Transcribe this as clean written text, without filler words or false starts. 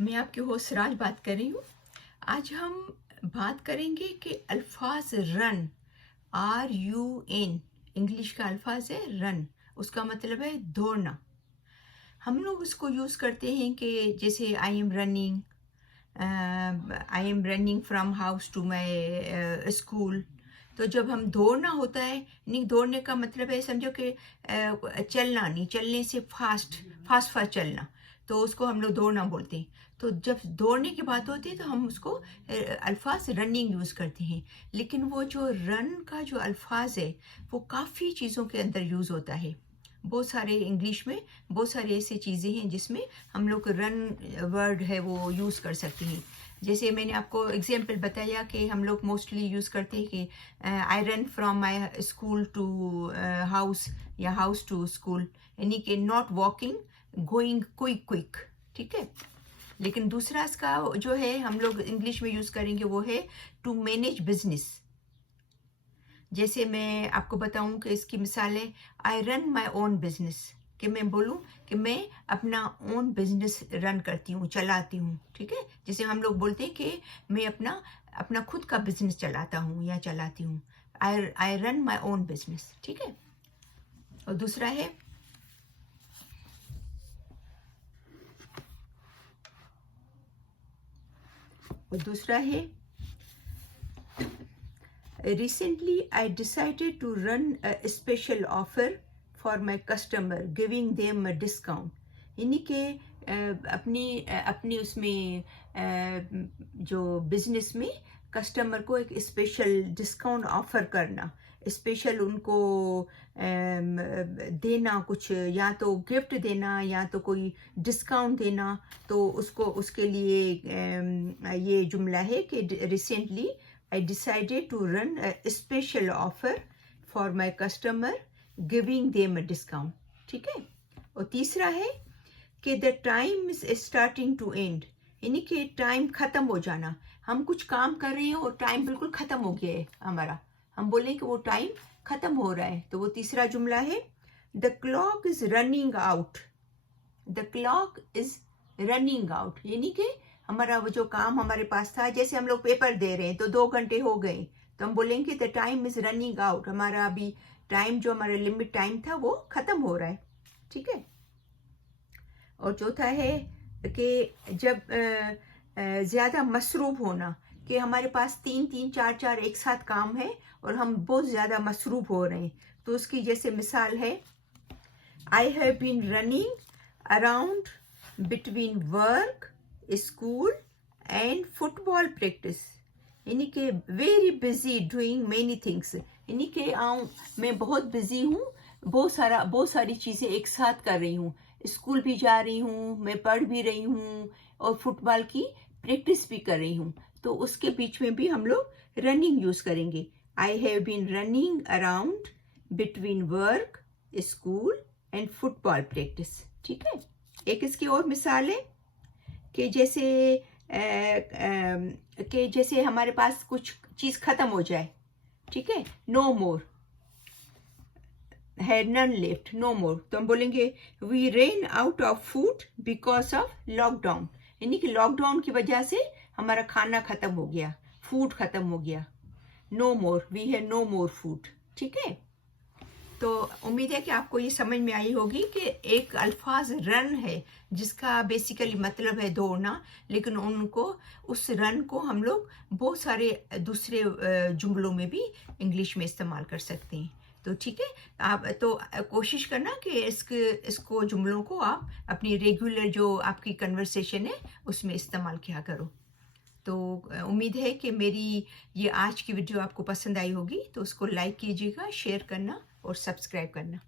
मैं आपकी होस्ट सिराज बात कर रही हूँ। आज हम बात करेंगे कि अल्फाज रन, RUN, इंग्लिश का अल्फाज है रन, उसका मतलब है दौड़ना। हम लोग उसको यूज़ करते हैं कि जैसे I am running from house to my school. तो जब हम दौड़ना होता है, नहीं दौड़ने का मतलब है समझो कि चलना नहीं, चलने से फास्ट फास्ट फास्ट चलना, तो उसको हम लोग दौड़ना बोलते हैं। तो जब दौड़ने की बात होती है तो हम उसको अल्फाज रनिंग यूज़ करते हैं। लेकिन वो जो रन का जो अल्फाज है वो काफ़ी चीज़ों के अंदर यूज़ होता है। बहुत सारे इंग्लिश में बहुत सारी ऐसी चीज़ें हैं जिसमें हम लोग रन वर्ड है वो यूज़ कर सकते हैं। जैसे मैंने आपको एग्जांपल बताया कि हम लोग मोस्टली यूज़ करते हैं कि I run from my school to house या हाउस टू स्कूल, यानी कि not walking, going quick quick. ठीक है। लेकिन दूसरा इसका जो है हम लोग इंग्लिश में यूज़ करेंगे वो है टू मैनेज बिजनेस। जैसे मैं आपको बताऊं कि इसकी मिसाल है I run my own business, कि मैं बोलूं कि मैं अपना ओन बिजनेस रन करती हूँ, चलाती हूँ। ठीक है। जैसे हम लोग बोलते हैं कि मैं अपना अपना खुद का बिजनेस चलाता हूँ या चलाती हूँ, I run my own business. ठीक है। और दूसरा है recently I decided to run a special offer for my customer giving them a discount, यानी कि अपनी उसमें जो बिजनेस में कस्टमर को एक स्पेशल डिस्काउंट ऑफर करना, स्पेशल उनको देना, कुछ या तो गिफ्ट देना या तो कोई डिस्काउंट देना। तो उसको उसके लिए ये जुमला है कि recently I decided to run a special offer for my customer giving them a discount. ठीक है। और तीसरा है कि the time is starting to end, यानी कि टाइम ख़त्म हो जाना। हम कुछ काम कर रहे हैं और टाइम बिल्कुल ख़त्म हो गया है हमारा, हम बोलें कि वो टाइम ख़त्म हो रहा है, तो वो तीसरा जुमला है the clock is running out. The clock is running out, यानी कि हमारा वो जो काम हमारे पास था, जैसे हम लोग पेपर दे रहे हैं तो 2 घंटे हो गए, तो हम बोलेंगे the time is running out, हमारा अभी टाइम जो हमारा लिमिट टाइम था वो खत्म हो रहा है। ठीक है। और चौथा है कि जब ज़्यादा मसरूफ़ होना, कि हमारे पास 3-3 4-4 एक साथ काम है और हम बहुत ज़्यादा मसरूफ़ हो रहे हैं, तो उसकी जैसे मिसाल है I have been running around between work, school and football practice, यानी कि very busy doing many things, यानी कि मैं बहुत बिजी हूँ, बहुत सारी चीज़ें एक साथ कर रही हूँ, स्कूल भी जा रही हूँ, मैं पढ़ भी रही हूँ और फुटबॉल की प्रैक्टिस भी कर रही हूँ। तो उसके बीच में भी हम लोग रनिंग यूज़ करेंगे, I have been running around between work, school and football practice. ठीक है। एक इसकी और मिसाल है कि जैसे हमारे पास कुछ चीज़ ख़त्म हो जाए। ठीक है। नो मोर है, नन लेफ्ट, नो मोर, तो हम बोलेंगे we ran out of food because of lockdown, यानी कि लॉकडाउन की वजह से हमारा खाना ख़त्म हो गया, फूड ख़त्म हो गया। No more, we have no more food. ठीक है। तो उम्मीद है कि आपको ये समझ में आई होगी कि एक अल्फाज रन है जिसका बेसिकली मतलब है दौड़ना, लेकिन उस रन को हम लोग बहुत सारे दूसरे जुमलों में भी इंग्लिश में इस्तेमाल कर सकते हैं। तो ठीक है, आप तो कोशिश करना कि इसको जुमलों को आप अपनी रेगुलर जो आपकी कन्वर्सेशन है उसमें इस्तेमाल किया करो। तो उम्मीद है कि मेरी ये आज की वीडियो आपको पसंद आई होगी, तो उसको लाइक कीजिएगा, शेयर करना और सब्सक्राइब करना।